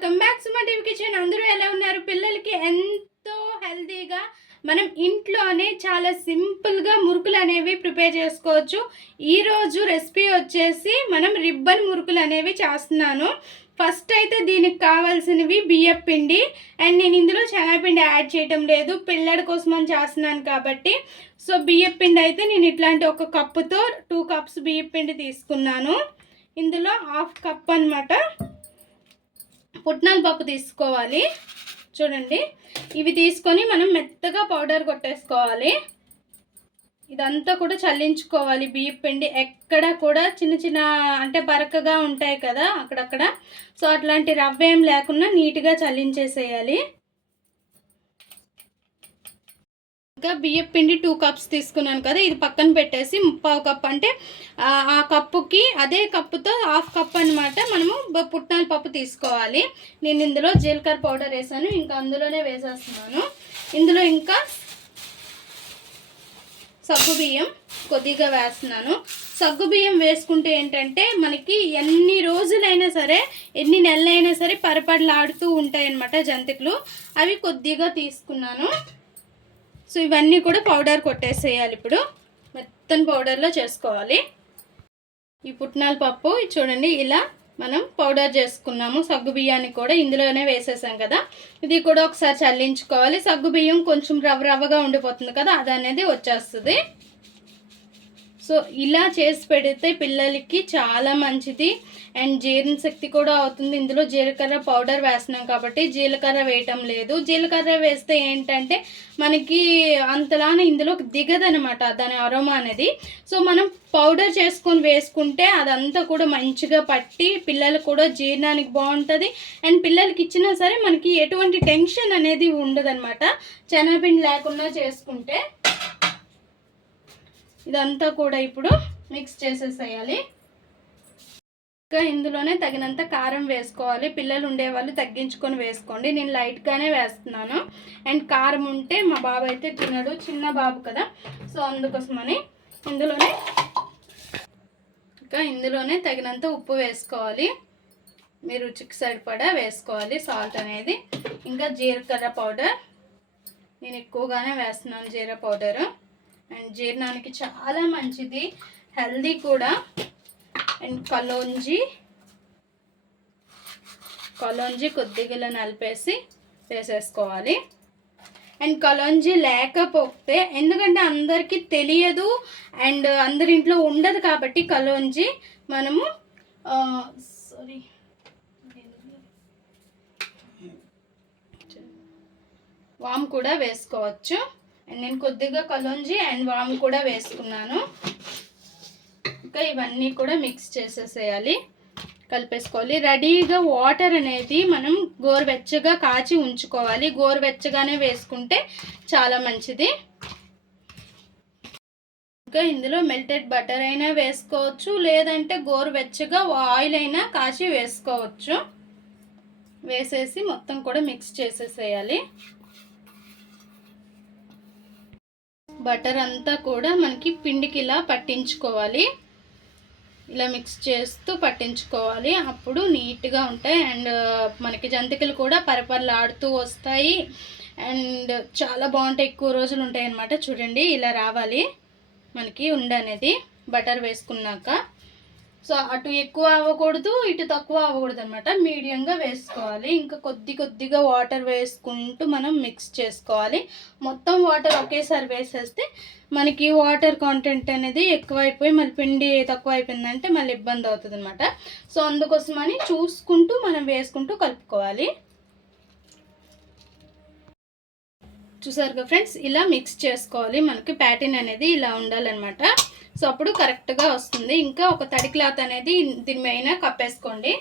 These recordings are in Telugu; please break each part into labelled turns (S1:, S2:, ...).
S1: Welcome back Suma TV kitchen. అందరూ ఎలా ఉన్నారు? పిల్లలకి ఎంతో హెల్తీగా మనం ఇంట్లోనే చాలా సింపుల్గా మురుకులు అనేవి ప్రిపేర్ చేసుకోవచ్చు. ఈరోజు రెసిపీ వచ్చేసి మనం రిబ్బన్ మురుకులు అనేవి చేస్తున్నాను. ఫస్ట్ అయితే దీనికి కావాల్సినవి బియ్యం పిండి. అండ్ నేను ఇందులో శనగపిండి యాడ్ చేయటం లేదు. పిల్లడి కోసం అని చేస్తున్నాను కాబట్టి. సో బియ్యం పిండి అయితే నేను ఇట్లాంటి ఒక కప్పుతో టూ కప్స్ బియ్యం పిండి తీసుకున్నాను. ఇందులో హాఫ్ కప్ అన్నమాట. పుట్నాల పప్పు తీసుకోవాలి. చూడండి. ఇవి తీసుకొని మనం మెత్తగా పౌడర్ కొట్టేసుకోవాలి. ఇదంతా కూడా చల్లించుకోవాలి. బియ్యం పిండి ఎక్కడ కూడా చిన్న చిన్న అంటే బరకగా ఉంటాయి కదా అక్కడక్కడ. సో అట్లాంటి రవ్వ ఏం లేకుండా నీట్గా చల్లించేసేయాలి. ఇంకా బియ్యం పిండి టూ కప్స్ తీసుకున్నాను కదా ఇది పక్కన పెట్టేసి ముప్పావు కప్ అంటే ఆ కప్పుకి అదే కప్పుతో హాఫ్ కప్ అనమాట మనము పుట్నాల పప్పు తీసుకోవాలి. నేను ఇందులో జీలకర్ర పౌడర్ వేసాను ఇంకా అందులోనే వేసేస్తున్నాను. ఇందులో ఇంకా సగ్గు బియ్యం కొద్దిగా వేస్తున్నాను. సగ్గు బియ్యం వేసుకుంటే ఏంటంటే మనకి ఎన్ని రోజులైనా సరే ఎన్ని నెలలైనా సరే పరపడలాడుతూ ఉంటాయి అన్నమాట జంతికలు. అవి కొద్దిగా తీసుకున్నాను. సో ఇవన్నీ కూడా పౌడర్ కొట్టేసేయాలి ఇప్పుడు. మెత్తని పౌడర్లో చేసుకోవాలి. ఈ పుట్నాల పప్పు చూడండి ఇలా మనం పౌడర్ చేసుకున్నాము. సగ్గు బియ్యాన్ని కూడా ఇందులోనే వేసేసాం కదా. ఇది కూడా ఒకసారి చల్లించుకోవాలి. సగ్గు బియ్యం కొంచెం రవ్వ రవ్వగా ఉండిపోతుంది కదా అది అనేది వచ్చేస్తుంది. సో ఇలా చేసి పెడితే పిల్లలకి చాలా మంచిది. అండ్ జీర్ణశక్తి కూడా అవుతుంది. ఇందులో జీలకర్ర పౌడర్ వేస్తున్నాం కాబట్టి జీలకర్ర వేయటం లేదు. జీలకర్ర వేస్తే ఏంటంటే మనకి అంతలానే ఇందులో దిగదనమాట దాని అరోమా అనేది. సో మనం పౌడర్ చేసుకొని వేసుకుంటే అదంతా కూడా మంచిగా పట్టి పిల్లలు కూడా జీర్ణానికి బాగుంటుంది. అండ్ పిల్లలకి ఇచ్చినా సరే మనకి ఎటువంటి టెన్షన్ అనేది ఉండదనమాట శనగపిండి లేకుండా చేసుకుంటే. ఇదంతా కూడా ఇప్పుడు మిక్స్ చేసేసేయాలి. ఇంకా ఇందులోనే తగినంత కారం వేసుకోవాలి. పిల్లలు ఉండేవాళ్ళు తగ్గించుకొని వేసుకోండి. నేను లైట్గానే వేస్తున్నాను. అండ్ కారం ఉంటే మా బాబు అయితే తినడు. చిన్న బాబు కదా. సో అందుకోసమని ఇందులోనే ఇంకా ఇందులోనే తగినంత ఉప్పు వేసుకోవాలి. మీ రుచికి సరిపడా వేసుకోవాలి. సాల్ట్ అనేది. ఇంకా జీలకర్ర పౌడర్. నేను ఎక్కువగానే వేస్తున్నాను జీర పౌడరు. అండ్ జీర్ణానికి చాలా మంచిది. హెల్దీ కూడా. అండ్ కలోంజి. కలోంజి కొద్దిగా నలిపేసి వేసేసుకోవాలి. అండ్ కలోంజి లేకపోతే ఎందుకంటే అందరికీ తెలియదు అండ్ అందరి ఇంట్లో ఉండదు కాబట్టి కలోంజి మనము సారీ. వామ్ కూడా వేసుకోవచ్చు. అండ్ నేను కొద్దిగా కలొంజి అండ్ వామ్ కూడా వేసుకున్నాను. ఇంకా ఇవన్నీ కూడా మిక్స్ చేసేసేయాలి. కలిపేసుకోవాలి. రెడీగా వాటర్ అనేది మనం గోరువెచ్చగా కాచి ఉంచుకోవాలి. గోరువెచ్చగానే వేసుకుంటే చాలా మంచిది. ఇంకా ఇందులో మెల్టెడ్ బటర్ అయినా వేసుకోవచ్చు. లేదంటే గోరువెచ్చగా ఆయిల్ అయినా కాచి వేసుకోవచ్చు. వేసేసి మొత్తం కూడా మిక్స్ చేసేసేయాలి. బటర్ అంతా కూడా మనకి పిండికి ఇలా పట్టించుకోవాలి. ఇలా మిక్స్ చేస్తూ పట్టించుకోవాలి. అప్పుడు నీట్గా ఉంటాయి. అండ్ uh, మనకి జంతికలు కూడా పరపరలాడుతూ వస్తాయి. అండ్ చాలా బాగుంటాయి. ఎక్కువ రోజులు ఉంటాయి అన్నమాట చూడండి ఇలా రావాలి. మనకి ఉండ అనేది. బటర్ వేసుకున్నాక. సో అటు ఎక్కువ అవ్వకూడదు ఇటు తక్కువ అవ్వకూడదు అనమాట మీడియంగా వేసుకోవాలి. ఇంకా కొద్ది కొద్దిగా వాటర్ వేసుకుంటూ మనం మిక్స్ చేసుకోవాలి. మొత్తం వాటర్ ఒకేసారి వేసేస్తే మనకి వాటర్ కాంటెంట్ అనేది ఎక్కువైపోయి మళ్ళీ పిండి తక్కువ అయిపోయిందంటే మళ్ళీ ఇబ్బంది అవుతుంది అనమాట సో అందుకోసమని చూసుకుంటూ మనం వేసుకుంటూ కలుపుకోవాలి. చూసారుగా ఫ్రెండ్స్? ఇలా మిక్స్ చేసుకోవాలి. మనకి ప్యాటర్న్ అనేది ఇలా ఉండాలన్నమాట. సో అప్పుడు కరెక్ట్గా వస్తుంది. ఇంకా ఒక తడి క్లాత్ అనేది దీని మీద కప్పేసుకోండి.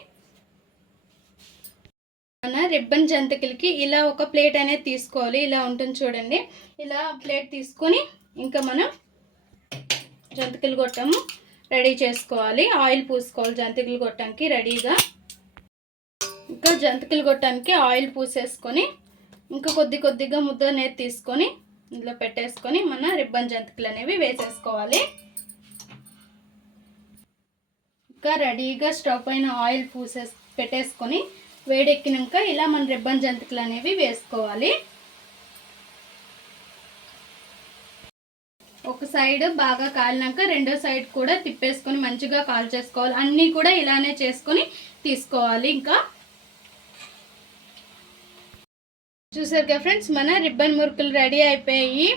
S1: మన రిబ్బన్ జంతికలకి ఇలా ఒక ప్లేట్ అనేది తీసుకోవాలి. ఇలా ఉంటుంది చూడండి. ఇలా ప్లేట్ తీసుకొని ఇంకా మనం జంతికలు గొట్టము రెడీ చేసుకోవాలి. ఆయిల్ పూసుకోవాలి. జంతికలు గొట్టడానికి రెడీగా. ఇంకా జంతికలు గొట్టడానికి ఆయిల్ పూసేసుకొని ఇంకా కొద్ది కొద్దిగా ముద్ద అనేది తీసుకొని ఇందులో పెట్టేసుకొని మన రిబ్బన్ జంతికలు అనేవి వేసేసుకోవాలి. ఇంకా రెడీగా స్టవ్ పైన ఆయిల్ పూసే పెట్టేసుకొని వేడెక్కినాక ఇలా మన రిబ్బన్ జంతికలు అనేవి వేసుకోవాలి. ఒక సైడ్ బాగా కాలినాక రెండో సైడ్ కూడా తిప్పేసుకొని మంచిగా కాల్ చేసుకోవాలి. అన్నీ కూడా ఇలానే చేసుకొని తీసుకోవాలి ఇంకా. చూసారు కదా ఫ్రెండ్స్ మన రిబ్బన్ మురుకులు రెడీ అయిపోయి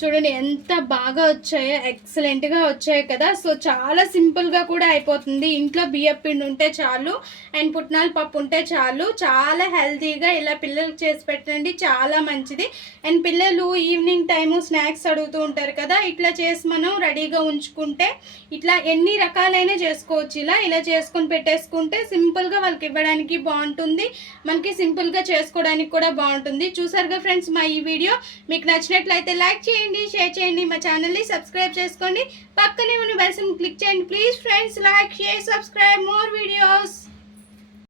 S1: చూడండి ఎంత బాగా వచ్చాయో ఎక్సలెంట్గా వచ్చాయి కదా. సో చాలా సింపుల్గా కూడా అయిపోతుంది. ఇంట్లో బియ్యం పిండి ఉంటే చాలు అండ్ పుట్నాల పప్పు ఉంటే చాలు. చాలా హెల్తీగా ఇలా పిల్లలకి చేసి పెట్టండి చాలా మంచిది. అండ్ పిల్లలు ఈవినింగ్ టైము స్నాక్స్ అడుగుతూ ఉంటారు కదా ఇట్లా చేసి మనం రెడీగా ఉంచుకుంటే ఇట్లా ఎన్ని రకాలైన చేసుకోవచ్చు. ఇలా ఇలా చేసుకొని పెట్టేసుకుంటే సింపుల్గా వాళ్ళకి ఇవ్వడానికి బాగుంటుంది. మనకి సింపుల్గా చేసుకోవడానికి కూడా బాగుంటుంది. చూసారుగా ఫ్రెండ్స్ మా ఈ వీడియో. మీకు నచ్చినట్లయితే లైక్ చేయండి షేర్ చేయండి. మా ఛానల్ని సబ్స్క్రైబ్ చేసుకోండి. పక్కనే ఉన్న బెల్స్ క్లిక్ చేయండి. Please friends like share subscribe more videos